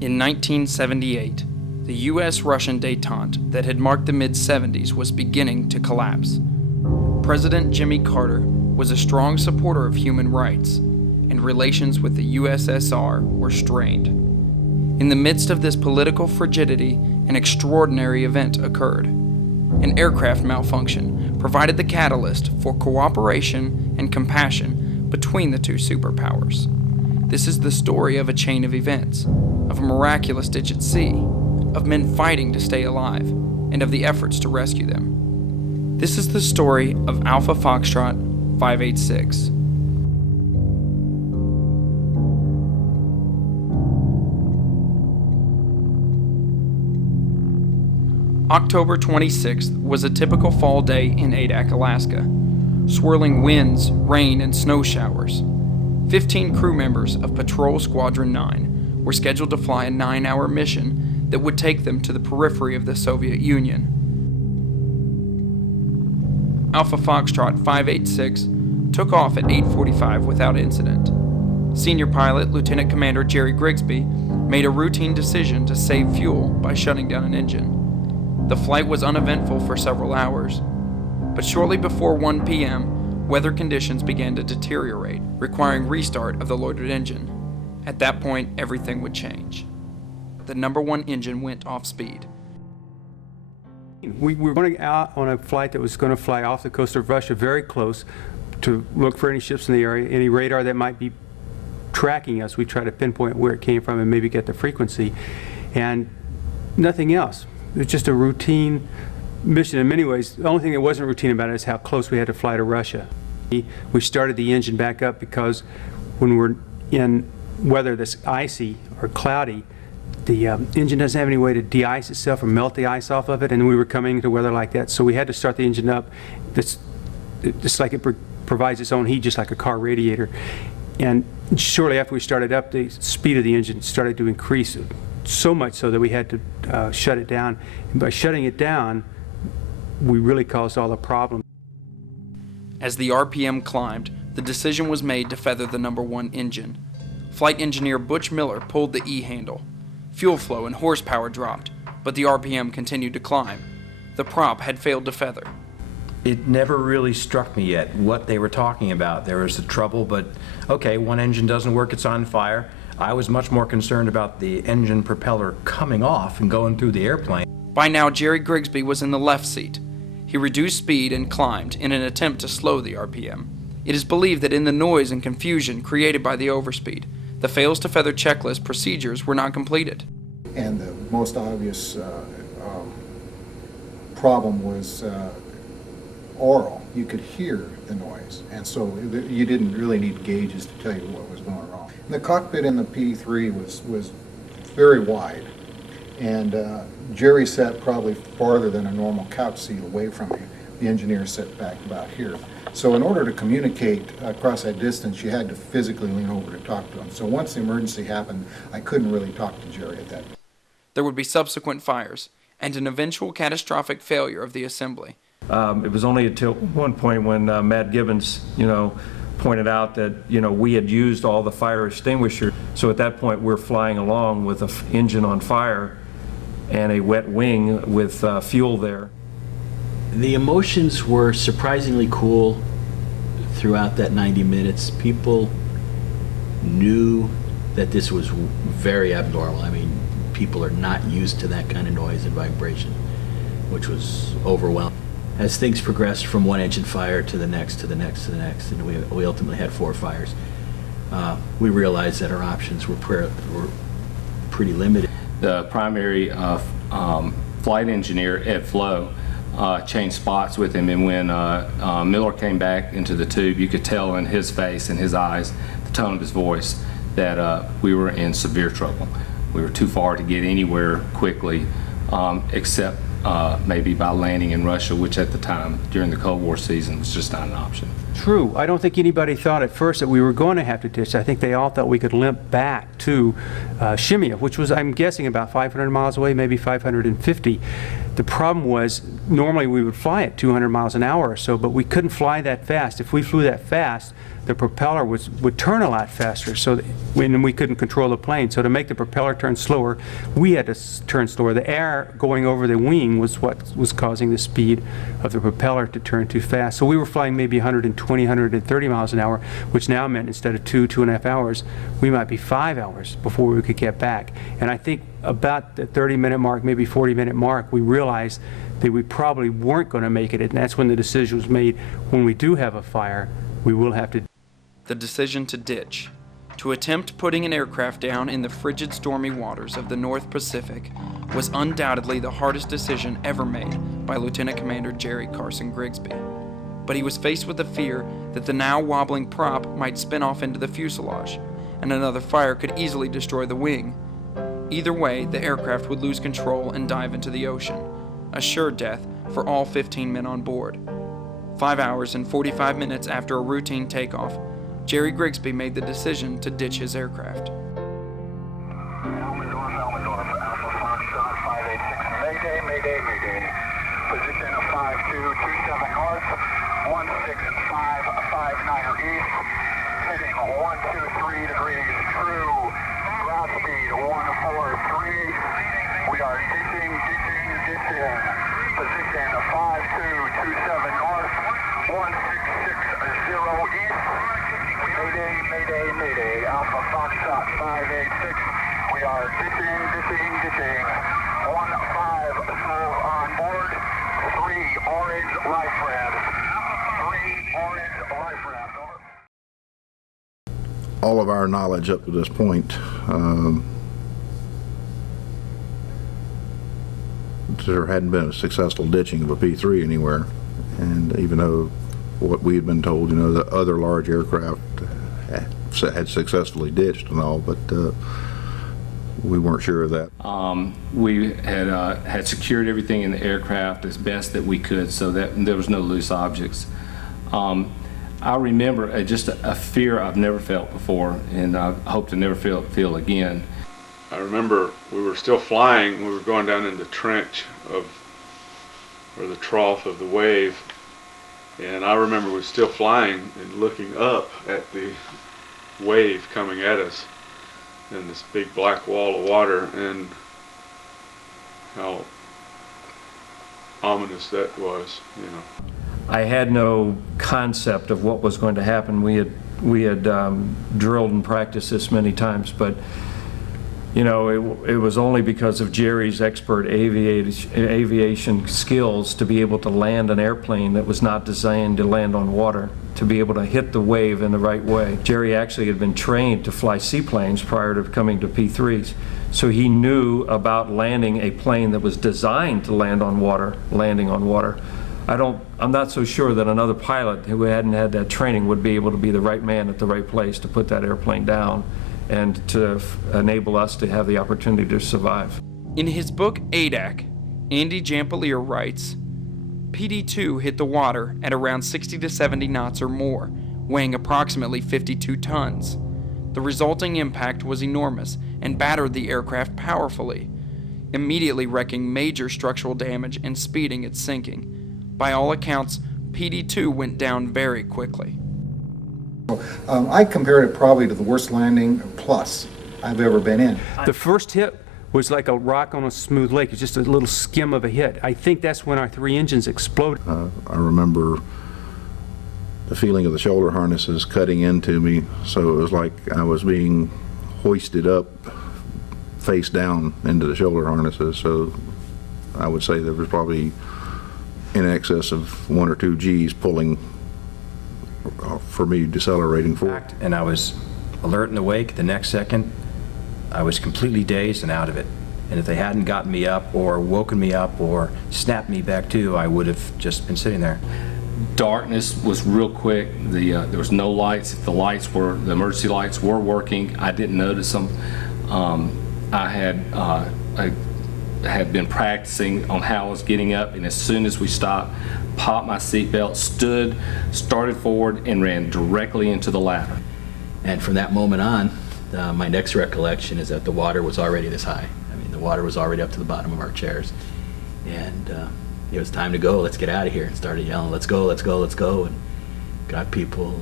In 1978, the U.S.-Russian détente that had marked the mid-70s was beginning to collapse. President Jimmy Carter was a strong supporter of human rights, and relations with the USSR were strained. In the midst of this political frigidity, an extraordinary event occurred. An aircraft malfunction provided the catalyst for cooperation and compassion between the two superpowers. This is the story of a chain of events, of a miraculous ditch at sea, of men fighting to stay alive, and of the efforts to rescue them. This is the story of Alpha Foxtrot 586. October 26th was a typical fall day in Adak, Alaska. Swirling winds, rain, and snow showers. 15 crew members of Patrol Squadron 9 were scheduled to fly a 9-hour mission that would take them to the periphery of the Soviet Union. Alpha Foxtrot 586 took off at 8:45 without incident. Senior pilot Lieutenant Commander Jerry Grigsby made a routine decision to save fuel by shutting down an engine. The flight was uneventful for several hours, but shortly before 1 p.m., weather conditions began to deteriorate, requiring restart of the loaded engine. At that point, everything would change. The number one engine went off speed. We were going out on a flight that was going to fly off the coast of Russia, very close, to look for any ships in the area, any radar that might be tracking us. We try to pinpoint where it came from and maybe get the frequency, and nothing else. It was just a routine mission in many ways. The only thing that wasn't routine about it is how close we had to fly to Russia. We started the engine back up because when we're in weather that's icy or cloudy, the engine doesn't have any way to de-ice itself or melt the ice off of it, and we were coming into weather like that, so we had to start the engine up. It's like it provides its own heat, just like a car radiator. And shortly after we started up, the speed of the engine started to increase, so much so that we had to shut it down. And by shutting it down, we really caused all the problems. As the RPM climbed, the decision was made to feather the number one engine. Flight engineer Butch Miller pulled the E-handle. Fuel flow and horsepower dropped, but the RPM continued to climb. The prop had failed to feather. It never really struck me yet what they were talking about. There was the trouble, but okay, one engine doesn't work, it's on fire. I was much more concerned about the engine propeller coming off and going through the airplane. By now, Jerry Grigsby was in the left seat. He reduced speed and climbed in an attempt to slow the RPM. It is believed that in the noise and confusion created by the overspeed, the fails to feather checklist procedures were not completed. And the most obvious problem was aural. You could hear the noise, and so you didn't really need gauges to tell you what was going wrong. And the cockpit in the P3 was very wide, and Jerry sat probably farther than a normal couch seat away from me. The engineer sat back about here. So in order to communicate across that distance, you had to physically lean over to talk to him. So once the emergency happened, I couldn't really talk to Jerry at that time. There would be subsequent fires and an eventual catastrophic failure of the assembly. It was only until one point when Matt Gibbons, pointed out that, we had used all the fire extinguisher. So at that point, we're flying along with an engine on fire and a wet wing with fuel there. The emotions were surprisingly cool throughout that 90 minutes. People knew that this was very abnormal. I mean, people are not used to that kind of noise and vibration, which was overwhelming. As things progressed from one engine fire to the next, to the next, to the next, and we ultimately had 4 fires, we realized that our options were pretty limited. The primary flight engineer, Ed Flo, changed spots with him, and when Miller came back into the tube, you could tell in his face and his eyes, the tone of his voice, that we were in severe trouble. We were too far to get anywhere quickly, except maybe by landing in Russia, which at the time, during the Cold War season, was just not an option. True. I don't think anybody thought at first that we were going to have to ditch. I think they all thought we could limp back to Shemya, which was, I'm guessing, about 500 miles away, maybe 550. The problem was, normally we would fly at 200 miles an hour or so, but we couldn't fly that fast. If we flew that fast, the propeller would turn a lot faster, so when we couldn't control the plane. So to make the propeller turn slower, we had to turn slower. The air going over the wing was what was causing the speed of the propeller to turn too fast. So we were flying maybe 120, 130 miles an hour, which now meant instead of 2.5 hours, we might be 5 hours before we could get back. And I think about the 30-minute mark, maybe 40-minute mark, we realized that we probably weren't going to make it, and that's when the decision was made, when we do have a fire, we will have to. The decision to ditch, to attempt putting an aircraft down in the frigid, stormy waters of the North Pacific, was undoubtedly the hardest decision ever made by Lieutenant Commander Jerry Carson Grigsby. But he was faced with the fear that the now wobbling prop might spin off into the fuselage, and another fire could easily destroy the wing. Either way, the aircraft would lose control and dive into the ocean, a sure death for all 15 men on board. 5 hours and 45 minutes after a routine takeoff, Jerry Grigsby made the decision to ditch his aircraft. Alpha Alpha Foxtrot 586, Mayday, Mayday, Mayday. Position 5227 north, 16559 east, heading 123 degrees true, ground speed 143. We are ditching. Position 5227 north, 1660 east. Mayday, Mayday, Mayday. Alpha Foxtrot 586. We are ditching. 15 on board. 3 orange life rafts. 3 orange life rafts. Over. All of our knowledge up to this point, there hadn't been a successful ditching of a P-3 anywhere, and even though what we had been told, the other large aircraft had successfully ditched and all, but we weren't sure of that. We had secured everything in the aircraft as best that we could, so that there was no loose objects. I remember just a fear I've never felt before, and I hope to never feel again. I remember we were still flying. We were going down in the trench or the trough of the wave, and I remember we were still flying and looking up at the wave coming at us and this big black wall of water, and how ominous that was, I had no concept of what was going to happen. We had drilled and practiced this many times, but it was only because of Jerry's expert aviation skills to be able to land an airplane that was not designed to land on water, to be able to hit the wave in the right way. Jerry actually had been trained to fly seaplanes prior to coming to P-3s, so he knew about landing a plane that was designed to land on water, landing on water. I'm not so sure that another pilot who hadn't had that training would be able to be the right man at the right place to put that airplane down and to enable us to have the opportunity to survive. In his book ADAC, Andy Jampelier writes, PD-2 hit the water at around 60 to 70 knots or more, weighing approximately 52 tons. The resulting impact was enormous and battered the aircraft powerfully, immediately wreaking major structural damage and speeding its sinking. By all accounts, PD-2 went down very quickly. I compared it probably to the worst landing plus I've ever been in. The first hit was like a rock on a smooth lake. It's just a little skim of a hit. I think that's when our 3 engines exploded. I remember the feeling of the shoulder harnesses cutting into me, so it was like I was being hoisted up face down into the shoulder harnesses. So I would say there was probably in excess of 1 or 2 G's pulling for me, decelerating forward. And I was alert and awake. The next second, I was completely dazed and out of it. And if they hadn't gotten me up or woken me up or snapped me back to, I would have just been sitting there. Darkness was real quick. There was no lights. If the emergency lights were working, I didn't notice them. I had been practicing on how I was getting up, and as soon as we stopped, popped my seatbelt, started forward, and ran directly into the ladder. And from that moment on, my next recollection is that the water was already this high. I mean, the water was already up to the bottom of our chairs. And it was time to go, let's get out of here, and started yelling, let's go, let's go, let's go, and got people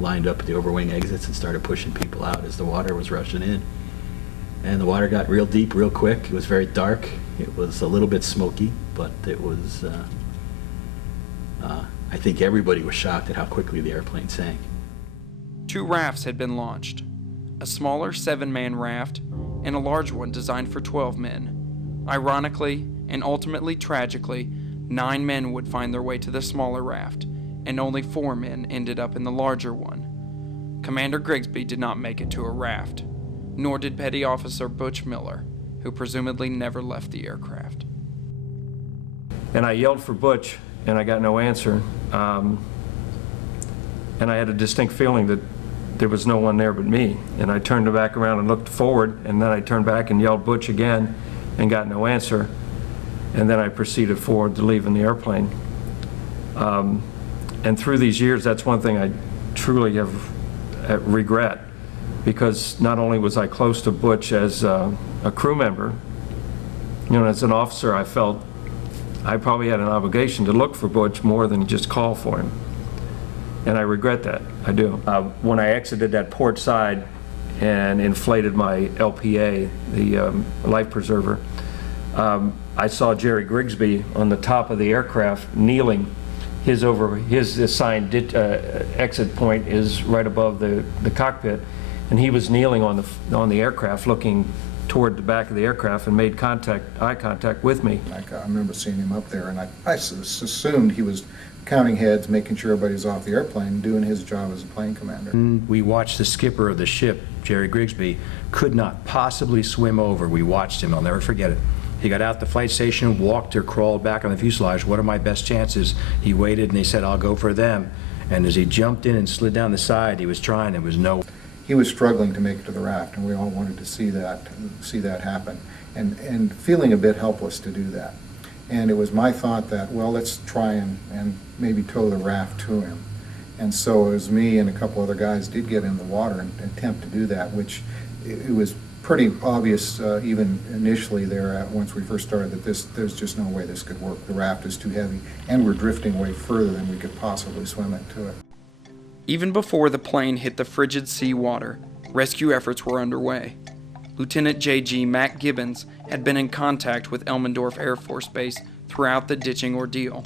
lined up at the overwing exits and started pushing people out as the water was rushing in. And the water got real deep real quick. It was very dark. It was a little bit smoky, but it was, I think everybody was shocked at how quickly the airplane sank. 2 rafts had been launched, a smaller 7-man raft and a large one designed for 12 men. Ironically, and ultimately tragically, 9 men would find their way to the smaller raft, and only 4 men ended up in the larger one. Commander Grigsby did not make it to a raft, nor did Petty Officer Butch Miller, who presumably never left the aircraft. And I yelled for Butch, and I got no answer. And I had a distinct feeling that there was no one there but me. And I turned back around and looked forward, and then I turned back and yelled Butch again and got no answer. And then I proceeded forward to leave in the airplane. And through these years, that's one thing I truly have regret, because not only was I close to Butch as a crew member, you know, as an officer, I felt I probably had an obligation to look for Butch more than just call for him. And I regret that, I do. When I exited that port side and inflated my LPA, the life preserver, I saw Jerry Grigsby on the top of the aircraft kneeling. His assigned exit point is right above the cockpit, and he was kneeling on the aircraft looking toward the back of the aircraft and made eye contact with me. I remember seeing him up there, and I assumed he was counting heads, making sure everybody's off the airplane, doing his job as a plane commander. We watched the skipper of the ship, Jerry Grigsby, could not possibly swim over. We watched him. I'll never forget it. He got out the flight station, walked or crawled back on the fuselage. What are my best chances? He waited and he said, I'll go for them. And as he jumped in and slid down the side, he was trying. There was no... He was struggling to make it to the raft, and we all wanted to see that happen, and feeling a bit helpless to do that. And it was my thought that, well, let's try and maybe tow the raft to him. And so it was me and a couple other guys did get in the water and attempt to do that, which it was pretty obvious even initially there once we first started that there's just no way this could work. The raft is too heavy, and we're drifting way further than we could possibly swim into it. Even before the plane hit the frigid sea water, rescue efforts were underway. Lieutenant J.G. Mac Gibbons had been in contact with Elmendorf Air Force Base throughout the ditching ordeal.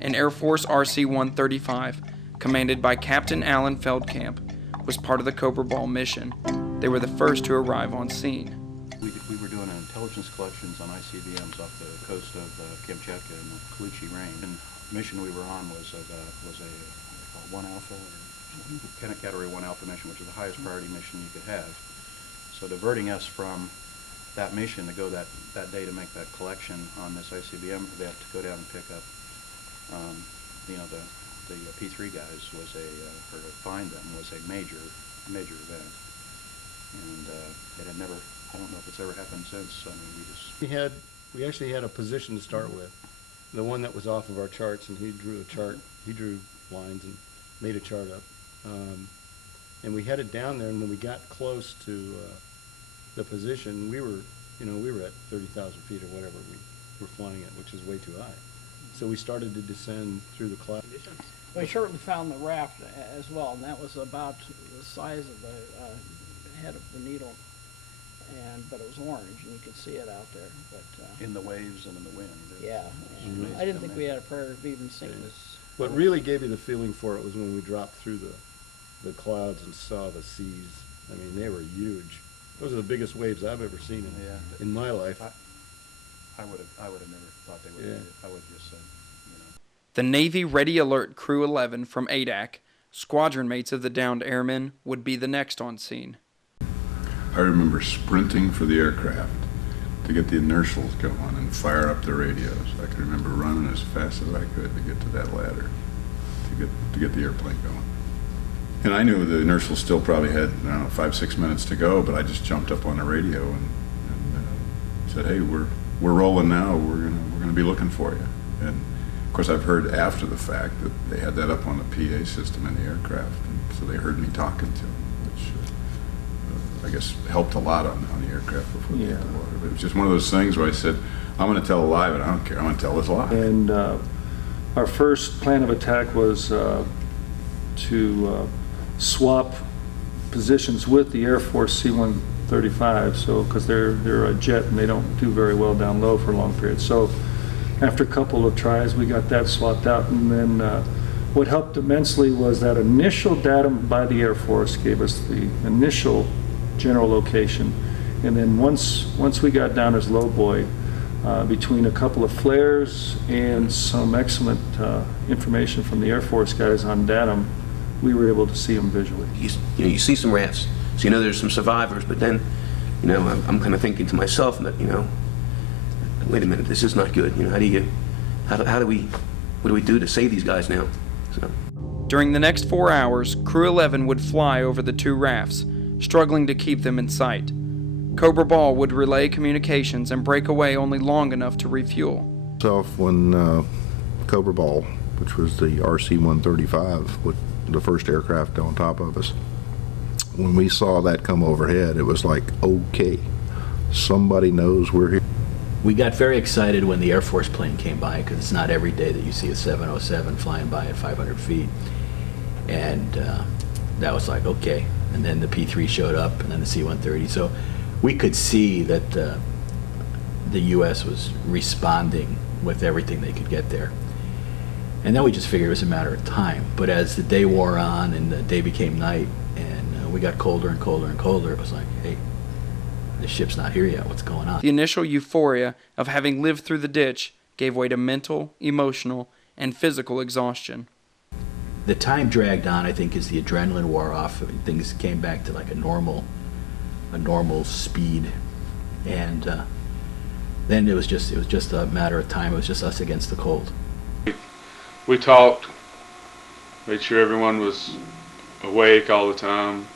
An Air Force RC-135, commanded by Captain Alan Feldkamp, was part of the Cobra Ball mission. They were the first to arrive on scene. We were doing intelligence collections on ICBMs off the coast of Kamchatka in the Kaluchi Range. And the mission we were on was a 1 Alpha, or Category 1 Alpha mission, which is the highest priority mission you could have. So diverting us from that mission to go that day to make that collection on this ICBM, they have to go down and pick up, the P3 guys or to find them was a major event. And it had never, I don't know if it's ever happened since. I mean, we actually had a position to start with, the one that was off of our charts, and he drew lines and made a chart up. And we headed down there, and when we got close to the position, we were at 30,000 feet or whatever we were flying at, which is way too high. So we started to descend through the clouds. We shortly found the raft as well, and that was about the size of the head of the needle, but it was orange, and you could see it out there. But in the waves and in the wind. Yeah, I didn't think we had a prayer of even seeing this. What really gave you the feeling for it was when we dropped through the clouds and saw the seas. I mean, they were huge. Those are the biggest waves I've ever seen in my life. I would have never thought they would have. I would have just said, The Navy Ready Alert Crew 11 from ADAC, squadron mates of the downed airmen, would be the next on scene. I remember sprinting for the aircraft to get the inertials going and fire up the radios. I can remember running as fast as I could to get to that ladder, to get the airplane going. And I knew the inertials still probably had, 5-6 minutes to go, but I just jumped up on the radio and said, "Hey, we're rolling now. We're gonna be looking for you." And of course, I've heard after the fact that they had that up on the PA system in the aircraft, and so they heard me talking to them, which I guess helped a lot on the aircraft before they hit the water. But it was just one of those things where I said, "I'm going to tell a lie, but I don't care. I'm going to tell this lie." And our first plan of attack was to swap positions with the Air Force C-135, so, because they're a jet and they don't do very well down low for long periods. So after a couple of tries, we got that swapped out, and then what helped immensely was that initial datum by the Air Force gave us the initial general location, and then once we got down as low buoy, between a couple of flares and some excellent information from the Air Force guys on datum, we were able to see them visually. You see some rafts, so you know there's some survivors, but then, I'm kind of thinking to myself that, wait a minute, this is not good. What do we do to save these guys now? So. During the next 4 hours, Crew 11 would fly over the two rafts, struggling to keep them in sight. Cobra Ball would relay communications and break away only long enough to refuel. When Cobra Ball, which was the RC-135 with the first aircraft on top of us, when we saw that come overhead, it was like, okay, somebody knows we're here. We got very excited when the Air Force plane came by, because it's not every day that you see a 707 flying by at 500 feet. And that was like, okay. And then the P3 showed up, and then the C-130. So we could see that the U.S. was responding with everything they could get there. And then we just figured it was a matter of time. But as the day wore on and the day became night, and we got colder and colder and colder, it was like, hey, the ship's not here yet. What's going on? The initial euphoria of having lived through the ditch gave way to mental, emotional, and physical exhaustion. The time dragged on, I think, as the adrenaline wore off. Things came back to like a normal speed, and then it was just a matter of time. It was just us against the cold. We talked, made sure everyone was awake all the time,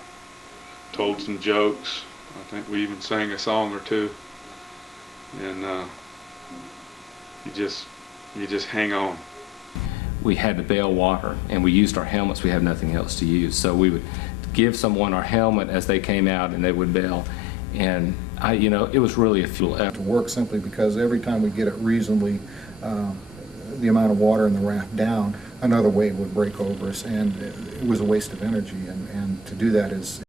told some jokes. I think we even sang a song or two, and you just hang on. We had to bail water, and we used our helmets. We had nothing else to use, so we would give someone our helmet as they came out, and they would bail. And it was really a fuel effort. To work simply because every time we get it reasonably, the amount of water in the raft down, another wave would break over us, and it was a waste of energy. And to do that is